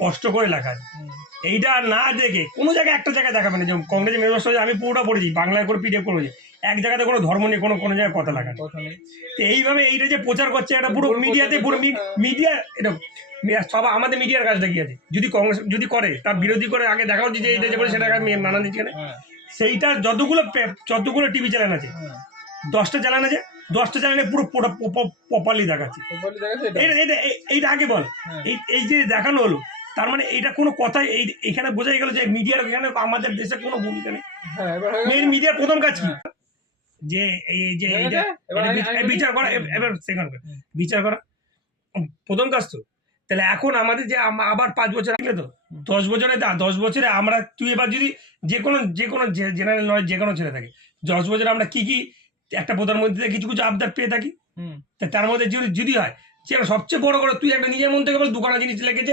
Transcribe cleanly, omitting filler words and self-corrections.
কষ্ট করে লেখা আছে। এইটা না দেখে কোনো জায়গায় একটা জায়গায় দেখাবে না যে কংগ্রেসের মেরুদর্শন আমি পুরোটা পড়েছি, বাংলায় করে পিডিএফ করেছি, এক জায়গাতে কোনো ধর্ম নিয়ে কোনো জায়গায় কথা লাগা নেই। তো এইভাবে এইটা যে প্রচার করছে এটা পুরো মিডিয়াতে, পুরো মিডিয়া এটা সব আমাদের মিডিয়ার কাজটা কি আছে? যদি কংগ্রেস যদি করে তার বিরোধী করে আগে দেখা হচ্ছে যে এইটা যে বলে সেটা মানা দিচ্ছে না। সেইটা যতগুলো টিভি চ্যানেল আছে, 10টা চ্যানেল আছে, 10টা চ্যানেলে পুরো প্রপারলি দেখাচ্ছে। এইটা আগে বল, এই যে দেখানো হলো তার মানে এইটা কোনো কথাই এইখানে বোঝাই গেল যে মিডিয়ার এখানে আমাদের দেশে কোনো ভূমিকা নেই। মিডিয়ার প্রথম কাজ কি? যে এই যে এইটা বিচার করা, এবার সেকেন্ড বিচার করা প্রথম কাজ তো। তাহলে এখন আমাদের যে আবার 5 বছর আসলে তো 10 বছরে 10 বছরে আমরা, তুই এবার যদি যে কোনো জেনারেল নয় যে কোনো ছেলে থাকে, 10 বছরে আমরা কি একটা প্রধানমন্ত্রী থেকে কিছু আবদার পেয়ে থাকি। তার মধ্যে যদি হয় সেটা সবচেয়ে বড় করে তুই একটা নিজের মন থেকে বল দুখানা জিনিস লেগেছে